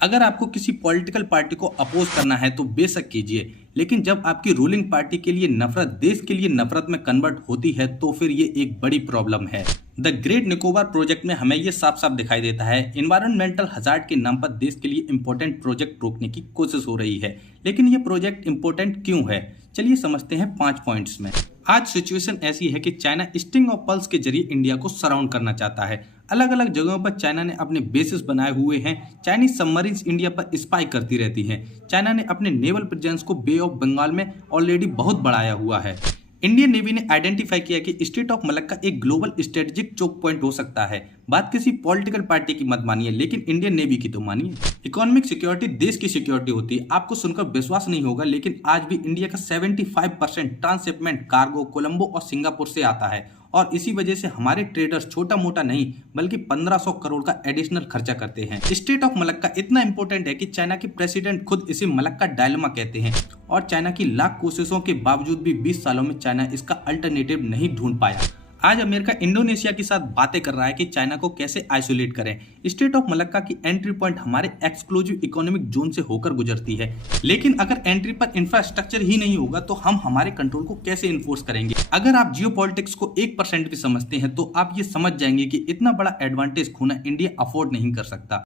अगर आपको किसी पॉलिटिकल पार्टी को अपोज करना है तो बेशक कीजिए, लेकिन जब आपकी रूलिंग पार्टी के लिए नफरत देश के लिए नफरत में कन्वर्ट होती है तो फिर ये एक बड़ी प्रॉब्लम है। द ग्रेट निकोबार प्रोजेक्ट में हमें ये साफ साफ दिखाई देता है। इन्वायरमेंटल हजार्ड के नाम पर देश के लिए इंपॉर्टेंट प्रोजेक्ट रोकने की कोशिश हो रही है, लेकिन ये प्रोजेक्ट इंपॉर्टेंट क्यों है? चलिए समझते हैं 5 पॉइंट्स में। आज सिचुएशन ऐसी है कि चाइना स्टिंग ऑफ पल्स के जरिए इंडिया को सराउंड करना चाहता है। अलग अलग जगहों पर चाइना ने अपने बेसिस बनाए हुए हैं। चाइनीज सबमरीन्स इंडिया पर स्पाई करती रहती हैं। चाइना ने अपने नेवल प्रेजेंस को बे ऑफ बंगाल में ऑलरेडी बहुत बढ़ाया हुआ है। इंडियन नेवी ने आइडेंटिफाई किया कि स्टेट ऑफ मलक्का एक ग्लोबल स्ट्रेटेजिक चोक पॉइंट हो सकता है। बात किसी पॉलिटिकल पार्टी की मत मानिए, लेकिन इंडियन नेवी की तो मानिए। इकोनॉमिक सिक्योरिटी देश की सिक्योरिटी होती है। आपको सुनकर विश्वास नहीं होगा, लेकिन आज भी इंडिया का 75% ट्रांसशिपमेंट कार्गो कोलंबो और सिंगापुर से आता है, और इसी वजह से हमारे ट्रेडर्स छोटा मोटा नहीं बल्कि 1500 करोड़ का एडिशनल खर्चा करते हैं। स्टेट ऑफ मलक्का इतना इंपॉर्टेंट है कि चाइना के प्रेसिडेंट खुद इसे मलक्का डायलेमा कहते हैं, और चाइना की लाख कोशिशों के बावजूद भी 20 सालों में चाइना इसका अल्टरनेटिव नहीं ढूंढ पाया। आज अमेरिका इंडोनेशिया के साथ बातें कर रहा है कि चाइना को कैसे आइसोलेट करें। स्टेट ऑफ मलक्का की एंट्री पॉइंट हमारे एक्सक्लूसिव इकोनॉमिक जोन से होकर गुजरती है, लेकिन अगर एंट्री पर इंफ्रास्ट्रक्चर ही नहीं होगा तो हम हमारे कंट्रोल को कैसे इन्फोर्स करेंगे? अगर आप जियोपॉलिटिक्स को 1% भी समझते हैं तो आप ये समझ जाएंगे कि इतना बड़ा एडवांटेज खोना इंडिया अफोर्ड नहीं कर सकता।